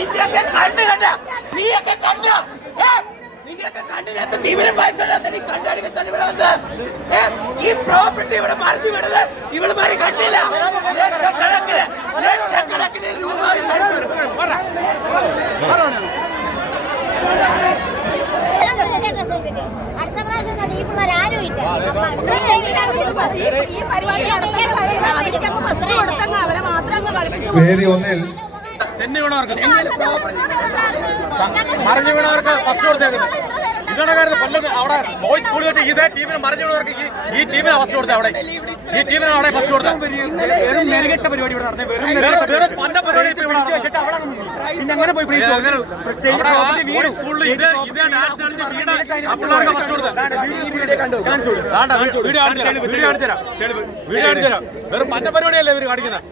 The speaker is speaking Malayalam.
നിന്റെയൊക്കെ കണ്ണ് കണ്ട നീയൊക്കെ കണ്ടോ? നിന്റെയൊക്കെ കണ്ണിനകത്ത് തീവ്രം വായിച്ചല്ലാത്ത നീ കണ്ടടിക്കാൻ ഇവിടെ വന്ന് ഈ പ്രോപ്പർട്ടി ഇവിടെ മറിഞ്ഞു വിടുന്നത് ഇവളുമാര് കണ്ടില്ല. ലക്ഷക്കണക്കിന് രൂപ അടുത്ത പ്രാവശ്യം ഈ പിള്ളേർ ആരും ഇല്ല. ഈ പരിപാടി അവരെ മാത്രം വേദി ഒന്നിൽ മറിഞ്ഞു വീണവർക്ക് ഫസ്റ്റ് കൊടുത്തേക്കുന്നത് ഇതാണ് കാര്യം. കൊല്ലത്ത് അവിടെ ബോയ്സ് സ്കൂളിൽ വെച്ച് ഇതേ ടീമിന് മറിഞ്ഞു വീണവർക്ക് ഈ ടീമിനെ ഫസ്റ്റ് കൊടുത്തത്. അവിടെ ഈ ടീമിനെ അവിടെ ഫസ്റ്റ് കൊടുത്തത്. പരിപാടി ഇവിടെ നടന്നത് പന്ന പരിപാടി അങ്ങനെ പോയി സ്കൂളിൽ ഇതേ ഡാൻസ് കളിച്ച് വീണ പിള്ളേർക്ക് ഫസ്റ്റ് കൊടുത്തത്. വീഡിയോ കാണിച്ചു തരാം. വെറും പന്ന പരിപാടിയല്ലേ ഇവർ കാണിക്കുന്നത്.